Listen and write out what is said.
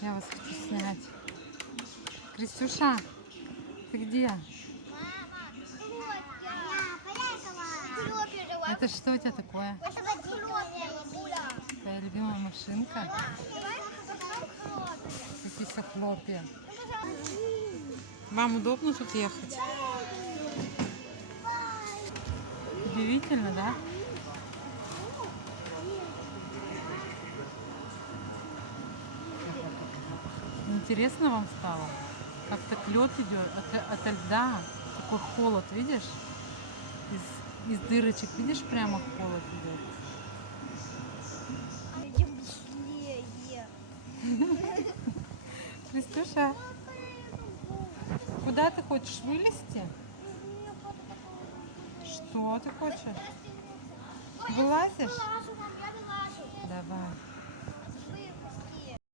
Я вас хочу снять. Крисюша, ты где? Это что у тебя такое? Твоя любимая машинка? Какие хлопья. Вам удобно тут ехать? Удивительно, да? Интересно вам стало? Как так лед идет ото льда, такой холод, видишь? Из дырочек, видишь, прямо холод идет. Крестюша, куда ты хочешь вылезти? Что ты хочешь? Вылазишь? Давай.